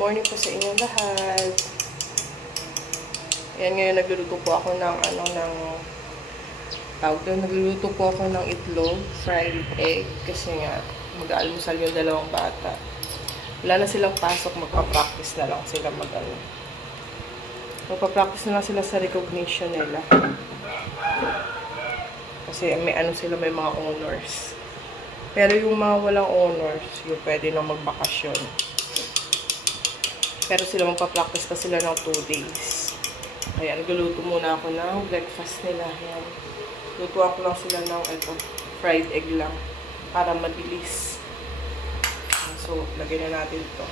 morning po sa inyong lahat. Ayan, ngayon nagluluto po ako ng nagluluto po ako ng itlog, fried egg, kasi nga mag-aalmusal yung dalawang bata. Wala na silang pasok, magpa-practice na lang sila magpa-practice na lang sila sa recognition nila. Kasi may may mga honors. Pero yung mga walang honors, yung pwede na magbakasyon. Pero sila magpa-practice pa sila ng 2 days. Ayan, nagluluto muna ako ng breakfast nila. Ayan. Lutuan ko lang sila ng fried egg lang para mabilis. So, lagyan na natin ito.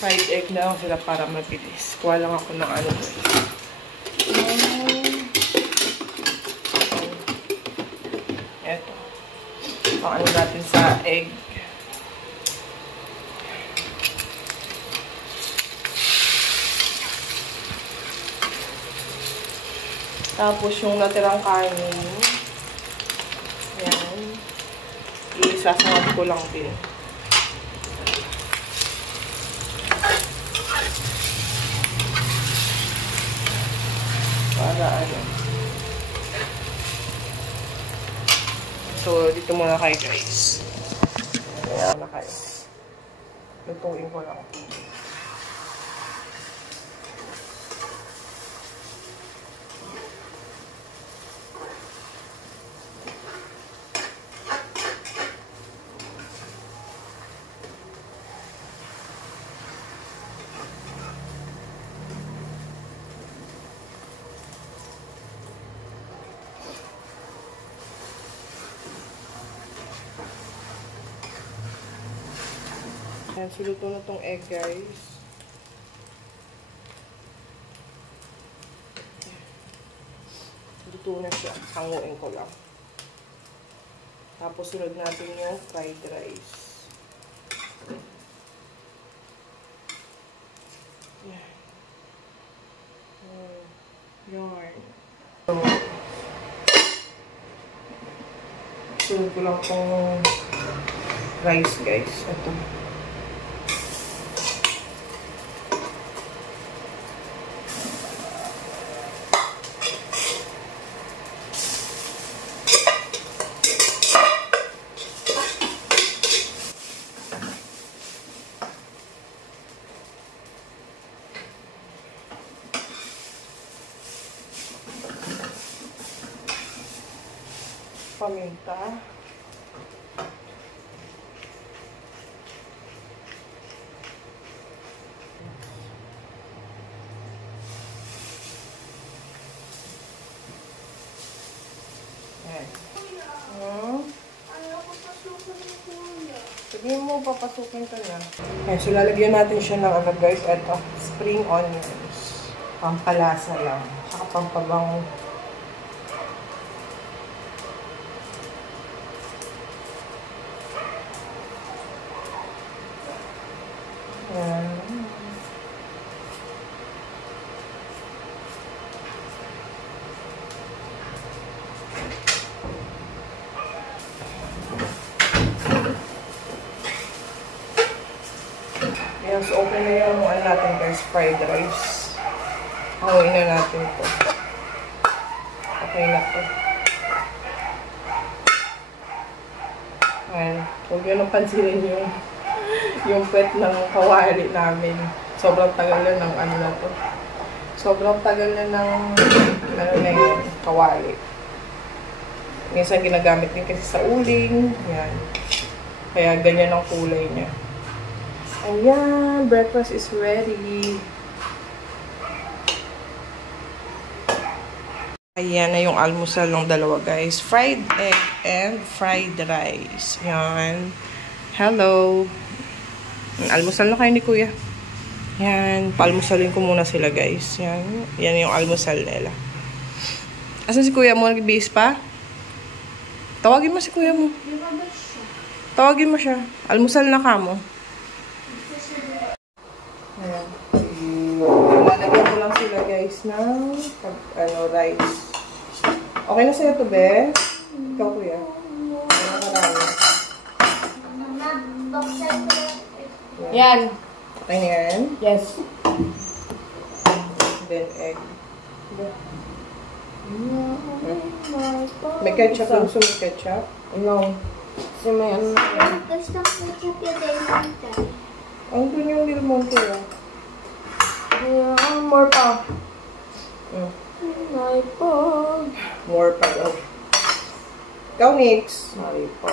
Fried egg na lang sila para mabilis. Kuha lang ako ng eto. Ang natin sa egg. Tapos yung natirang kanin. Ayan. Isasangad ko lang din. Para So, dito muna kayo guys. Ayan na kayo. Lutuin ko lang. Ayan, suluto na tong egg, guys. Luto na siya. Hanguin ko lang. Tapos, sunod natin yung fried rice. Ayan. Yarn. Sunod ko lang tong rice, guys. Ito. Paminta. Ayan. Sabihin mo, papasukin ka na. Ayan, so lalagyan natin siya ng guys, ito, spring onions. Pampalasa lang. Saka pampabango. Ayan. Ayan, so open na yung natin guys, fried rice. Hanguin na natin ito. Okay na ito. Ayan, huwag nyo nang pansinin yung pet ng kawali namin. Sobrang tagal na ng na to. Sobrang tagal na ng na yung kawali. Minsan ginagamit din kasi sa uling. Yan. Kaya ganyan ang kulay niya. Ayan, breakfast is ready. Ayan na yung almusal ng dalawa guys. Fried egg and fried rice. Yan. Hello. Almusal na kayo ni Kuya. Yan. Paalmusalin ko muna sila guys. Yan. Yan yung almusal nila. Asan si Kuya mo? Nag-base pa? Tawagin mo si Kuya mo. Tawagin mo siya. Almusal na ka mo. Ayan. Lalagyan ko lang sila guys ng rice. Okay na sa'yo to, be? Ikaw, kuya. Marami. Yan. Okay na yan? Yes. Then egg. May ketchup lang. Gusto mo ketchup? No. Kasi may ano. Gusto ko ketchup yung Del Monte. Ang doon yung Del Monte, ah. More pa. May po. More pa daw. Ikaw, Nix. Sorry po.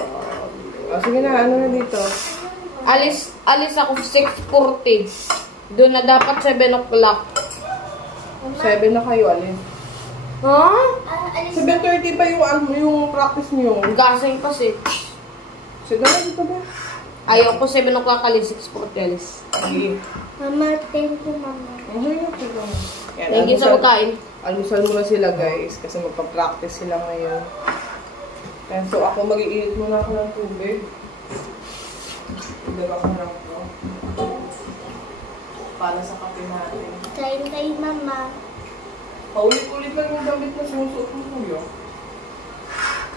Sige na, ano na dito? Alis ako 6:40. Doon na dapat 7 o'clock. 7 na kayo, alin? Ha? 7:30 pa yung practice niyo. Gasing kasi. Sige na, dito ba? Ayaw ko 7 o'clock alis, 6:40 alis. Sige. Mama, thank you, Mama. Okay na, sige. Yan, Thank you sa pagkain. Almusal muna sila guys, kasi magpa-practice sila ngayon. And so ako, mag-iinit muna ako ng tubig. Diba ko na ako. Para sa kape natin. Kain kay Mama. Paulit-ulit lang yung damit na sinusuot mo kuya.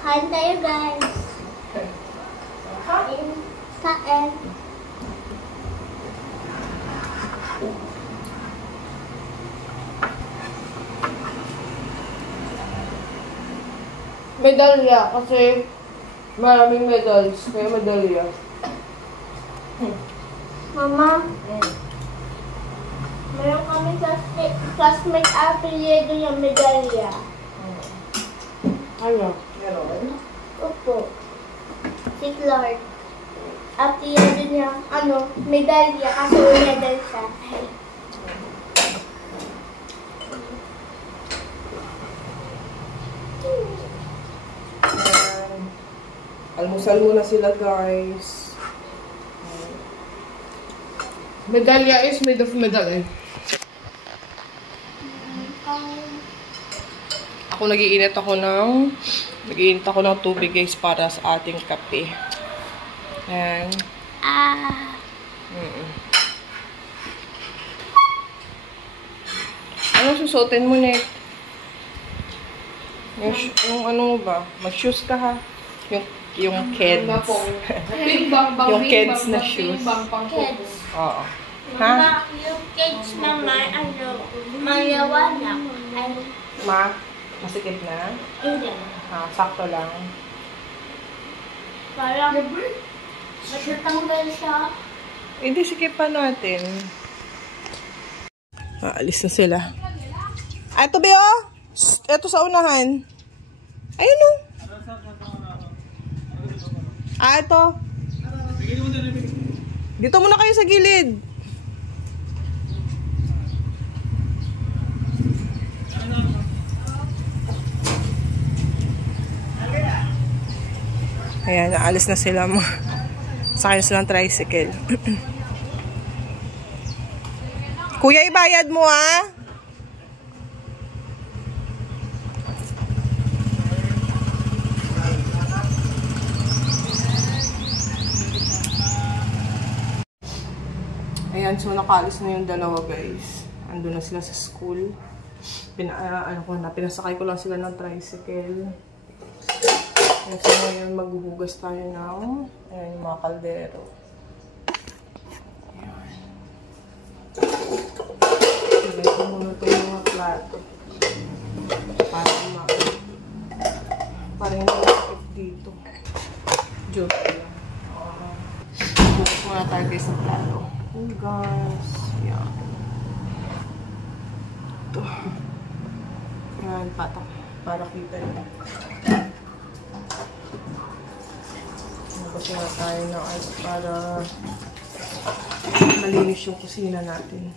Kain tayo, guys. Kain. Kain. Medalya kasi maraming medals. Kaya medalya. Mama, meron kami classmate apelyido yung medalya. Ano? Meron? Opo. Si Clark. Apelyido niya, medalya kasi medal siya. Almusal muna sila guys. Medalya is made of medal eh. Ako nag-iinit ako ng tubig guys para sa ating kape. Ayan. Anong susuotin mo, Nick? Yung ano mo ba? Mag-shoes ka ha? Yung kids. Yung kids na shoes. Kids. Oo. Mama, yung kids naman, mayawanak. Ma, masikip na? Hindi. Sakto lang. Parang, matatanggal siya. Hindi, sikipan natin. Alis na sila. Ito, Beo! Ito sa unahan. Ayun o. Ito. Dito muna kayo sa gilid. Ayan, naalis na sila. Sakay na silang tricycle. Kuya, ibayad mo ah. Ayan, so nakaalis na yung dalawa guys. Ando na sila sa school. Pinasakay ko lang sila ng tricycle. So ngayon maghuhugas tayo ng yung mga kaldero. Ayan. Ilagay ko muna ito yung mga plato. Para hindi nakakit dito. Joke lang. Hugas muna tayo guys ng plato. Hugas. Yan. Ito. Yan, patak. Para kita nyo. Hugas muna tayo ng ice para malinis yung kusina natin.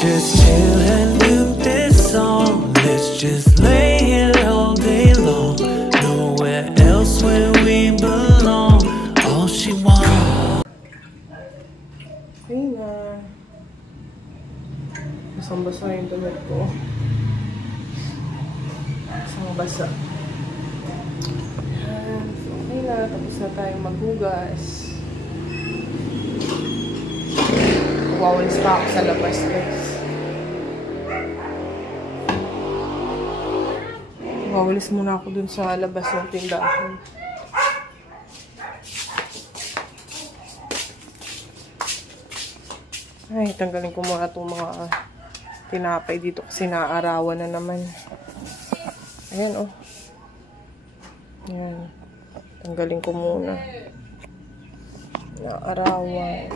just chill and do this song. Let's just lay here all day long. Nowhere else where we belong. All she wants. Okay na. Basang-basa yung damit ko. Basang-basa. Ayan. So, okay na. Tapos na tayo maghugas. Wawalis pa ako sa labas, guys. Wawalis muna ako dun sa labas ng tindahan. Ay, tanggalin ko muna itong mga tinapay dito kasi naaarawan na naman. Ayan, oh. Ayan. Tanggalin ko muna. Naaarawan.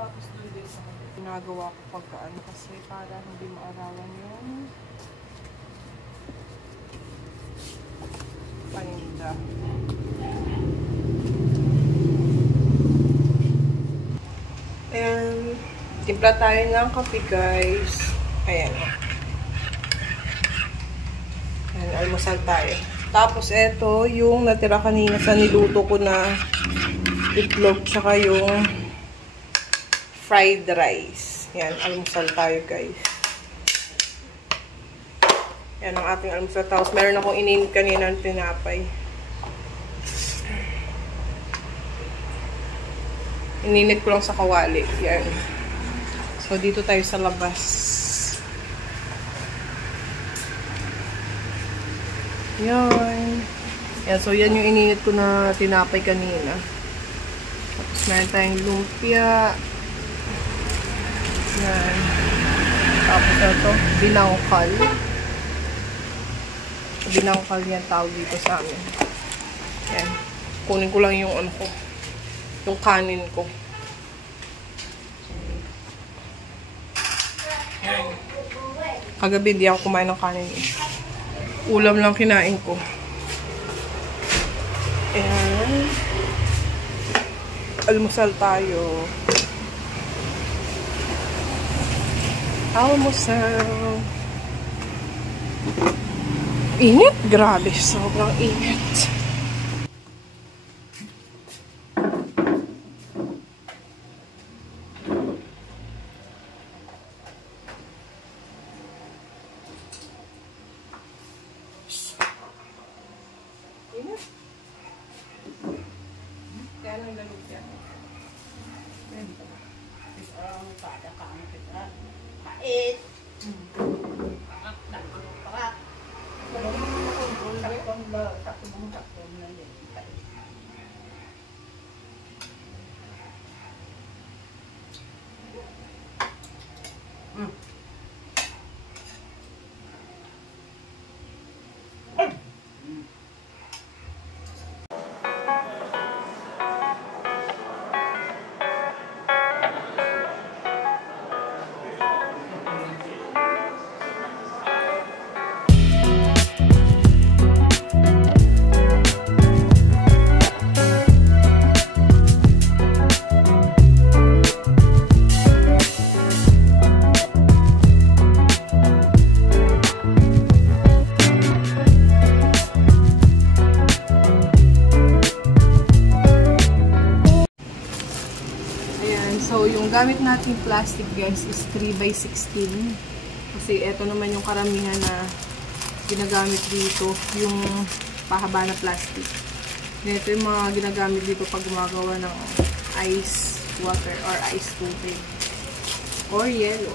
Tapos doon din sa ginagawa ko pagkaan kasi para hindi maarawan yung paninda. Ayan. Timpla tayo ng kape, guys. Ayan. Ayan, almusal tayo. Tapos eto yung natira kanina sa niluto ko na itlog tsaka yung fried rice. Yan, almusal tayo, guys. Yan ang ating almusal. Tapos meron akong ininit kanina ng tinapay. Ininit ko lang sa kawali. Yan. So, dito tayo sa labas. Yan. Yan, so yan yung ininit ko na tinapay kanina. Tapos meron tayong lumpia. Yan. Tapos ito, binangkal. Binangkal yan tawag dito sa amin. Yan. Kunin ko lang yung ano ko. Yung kanin ko. Yan. Kagabi di ako kumain ng kanin. Ulam lang kinain ko. Ayan. Almusal tayo. Almusal. Init? Grabe. Sobrang init. Init? Kaya nang lalog yan. Ganito. Pait. So, yung gamit nating plastic, guys, is 3x16. Kasi ito naman yung karamihan na ginagamit dito, yung pahaba na plastic. Ito yung mga ginagamit dito pag gumagawa ng ice water or ice tubig. or yellow.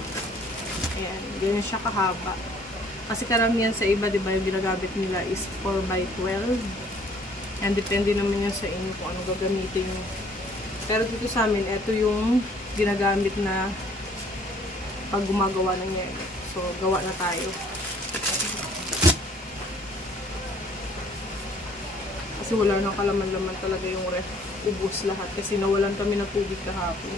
Ayan, ganyan siya kahaba. Kasi karamihan sa iba, di ba, yung ginagamit nila is 4x12. And depende naman yan sa inyo kung ano gagamitin nyo. Pero dito sa amin, ito yung ginagamit na pag gumagawa ng yelo. So, gawa na tayo. Kasi wala nang kalaman-laman talaga yung ref. Ubus lahat kasi nawalan kami ng tubig kahapon.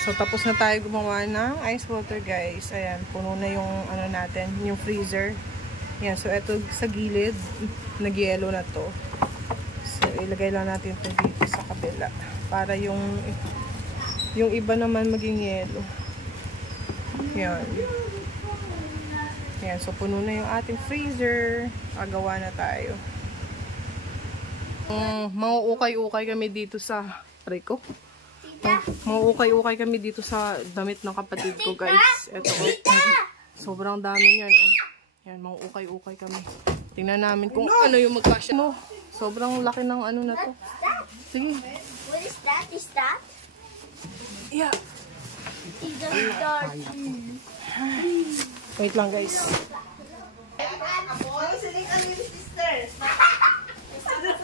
So, tapos na tayo gumawa ng ice water, guys. Ayan, puno na yung ano natin, yung freezer. Ayan, so ito sa gilid, nag-yellow na to. So, ilagay lang natin ito dito sa kabila. Para yung iba naman maging yellow. Ayan. Ayan, so puno na yung ating freezer. Agawa na tayo. Mauukay-ukay kami dito sa Rico. Mauukay-ukay kami dito sa damit ng kapatid ko, guys. Ito, sobrang dami yan, oh. Yan, mauukay-ukay kami. Tingnan namin kung ano yung magkasya. No, sobrang laki ng ano na to. Sige. What is that? Is that? Yeah. Is that? Wait lang, guys.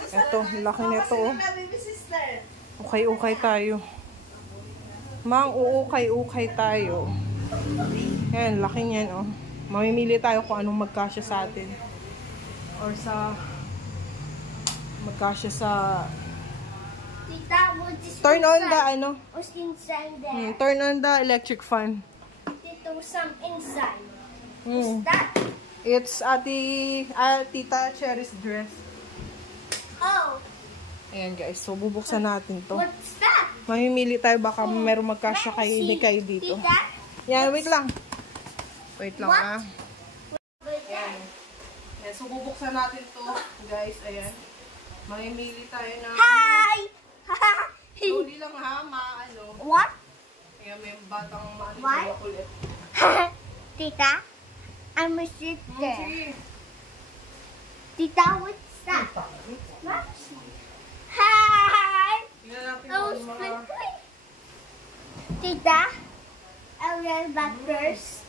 Ito, laki nito, oh. Ukay-ukay tayo. Mang-uukay-ukay tayo. Yan, laki niyan, oh. Mamimili tayo kung anong magkasya sa atin. Or sa... magkasya sa... Tita, what is Turn on the, inside? ano? What's inside there? Turn on the electric fan. Tito, some inside. Hmm. That? It's Tita Cherry's dress. Oh, Ayan, guys. So, bubuksan natin to. what's that? Mamimili tayo. Baka meron magkasya kay Nikay dito. Tita? Yan, wait lang. Wait lang, What? ah. What's that? Ayan, so bubuksan natin to, guys. Ayan. Mamimili tayo ng... Hi! Slowly lang, ha? Ano. What? Ayan, may batang What? makulit. Tita? I'm a sister. Sige. Tita, what's that? What? Hi! Tingnan natin Oh, kung mga... Tita? I will back first.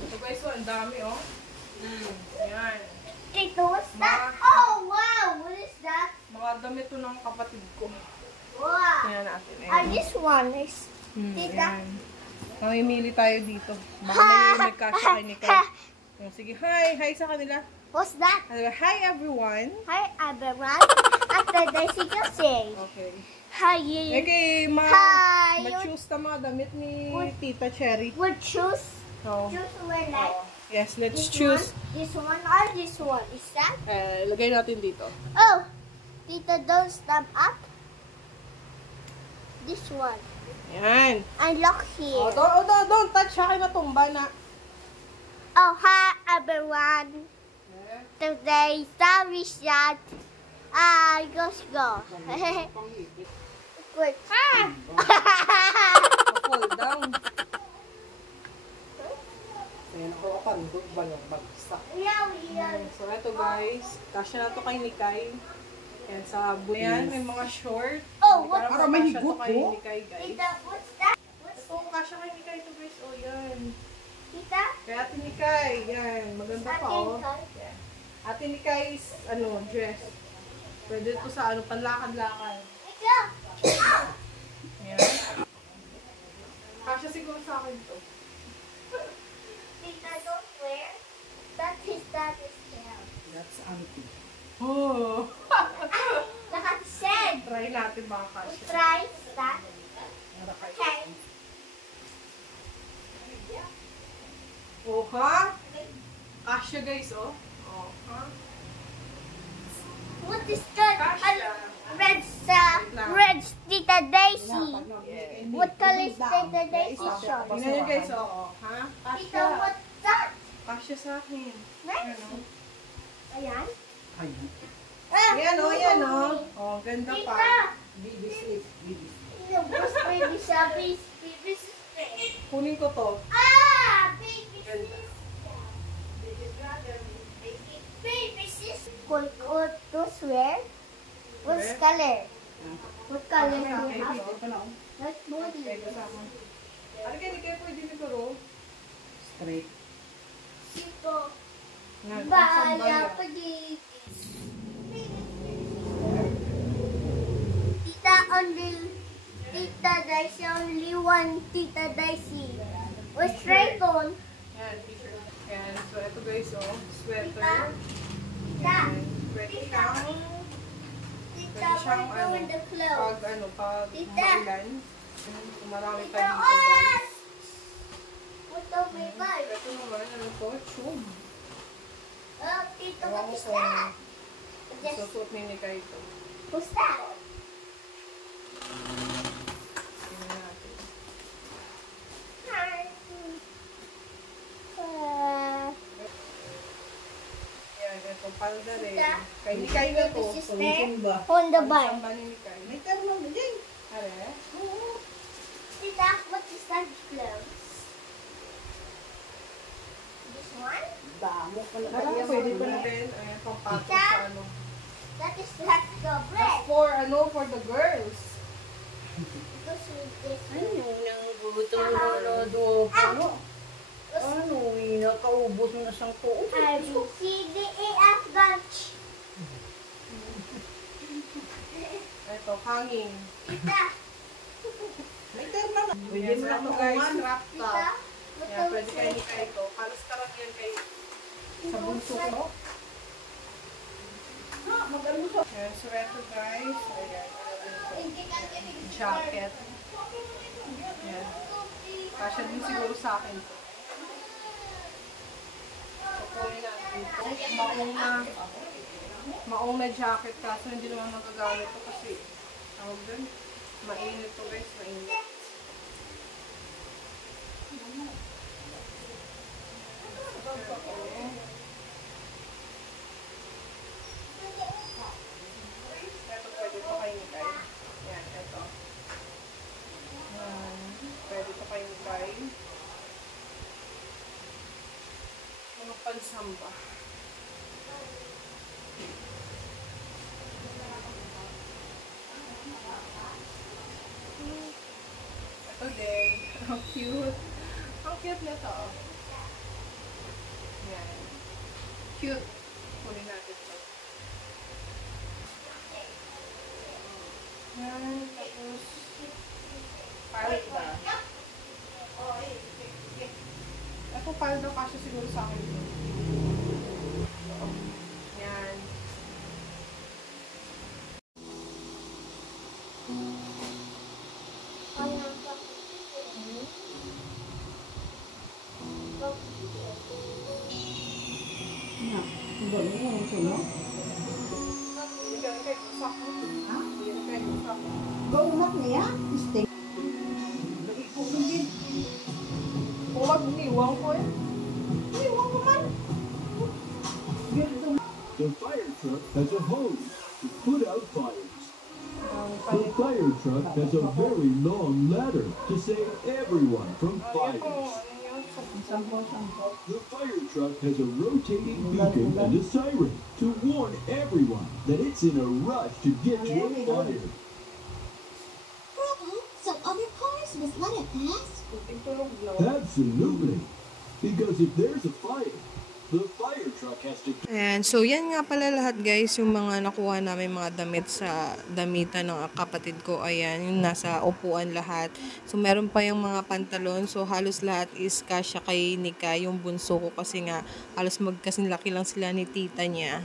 So, guys, so, ang dami, oh. Ayan. Tita, what's that? Ma- Oh, wow! What is that? Mga damit to ng kapatid ko. Wow! Tingnan natin. And this one is... Tita? Ayan. Mamimili tayo dito. Baka may nagkasya kay Nikay. Ayan, sige, hi! Hi sa kanila. What's that? Hi, everyone. Hi, everyone. After this, you can say, Okay. hi, you. Okay, Hi, ma-choose na mga damit ni What? Tita Cherry. Would choose, So, choose one like yes, let's this choose. one, this one, or this one. Is that? Lagay natin dito. Oh, Tita, don't stand up. This one. Yan. And look here. Don't touch. Sa akin matumba na. Oh, hi, everyone. Today, sorry, shot. Let's go. Good. Fall down. Ayan, ako kapandog ba yung bagsak? Yeah. So, eto guys. Kasya na to kay Nikay. Ayan, sa buyan, may mga short. Oh, what? Para may higot kay Nikay, guys. Tita, what's that? What's Ito, kasya kay Nikay to guys. Oh, yan. Tita? Kaya Ate Nikay, yan. Maganda pa, oh. Ate Nikay's, dress. Pwede ito sa, panlakad-lakad. Ika. Ayan. Kasya siguro sa akin to. Tita, don't wear. That is hair. That's auntie. Oh! Nakatisend. Try natin baka kasya. Try that. Okay. Oh, ha? Kasya guys, oh. Oh, ha? What is that? Red Tita Daisy. What color is Tita Daisy shirt? Tingnan nyo guys, oo. Ha? Tita, what's that? Kasya sa akin. Nice. Ayan. Ayan o, ayan o. Oh, ganda Tita. pa. What's baby siya? Baby sister. Kunin ko to. Ah! Baby sister. Baby sister. What to swear? What's color? What color do you have? That's body. Okay, kasama. Ano kayo pwede nito ro? Straight. Siko. Nga, Baya pagigis. Tita Tita Daisy, only one Tita Daisy. What's Raycon? Yan, t-shirt. Yan, so ito guys, oh, sweater. Tita. Yan, pwede siyang, Tita, we're doing the clothes. pag Tita. maulan. Kung marami pa Tita, dito guys. what the may buy? Ito naman, ano to? Tube. Oh, Tita, Ewan what ko is kung that? Just, susuot ni Nika ito. what's that? Tingnan natin. Yan, ito, palda rin. Tita. Kay Nika na to. Sister, Honda bike. Samba ni Nika. May termo mo din. Are? Tita, what is that clothes? This one? Ano, pwede pa natin. Ayan, pampato sa ano. That is like the That's bread. for, for the girls. Because with this Nakaubos na siyang tuon. A, B, C, D, E, F, G. Ito, hanging. Tita, May termo na. Pwede mo na ito guys, wrap Tita, top. what Yan, the pwede kayo Nika ito. Halos karang yan kay sa bunso ko. Yan, sweater guys. Ayan, jacket. Yan. Kasya din siguro sa akin to. So, kunin natin ito. Maong na jacket kaso hindi naman magagamit ito kasi tawag dun. Mainit to guys, mainit. Ito pwede ito kay Nikay. Yan, ito. Yan, pwede ito kay Nikay. Mga pansamba. Ito din. Ang cute. Ang cute na to. Yan. Cute. Kunin natin ito. Yan. Tapos, palda. Ito palda kasi siguro sa akin ito. Yan. Bigyan kayo usak mo. Ha? Bigyan kayo usak mo. Gaumak niya? Stay. Kung mag-iwang ko eh. The fire truck has a hose to put out fires. The fire truck has a very long ladder to save everyone from fires. The fire truck has a rotating beacon and a siren to warn everyone that it's in a rush to get to a fire. Grandpa, so other cars must let it pass? Tulog na. Absolutely. Because if there's a fire, the fire truck has to... Ayan, so yan nga pala lahat guys, yung mga nakuha namin mga damit sa damitan ng kapatid ko. Ayan, yung nasa upuan lahat. So meron pa yung mga pantalon. So halos lahat is kasya kay Nika, yung bunso ko kasi nga halos magkasinlaki lang sila ni tita niya.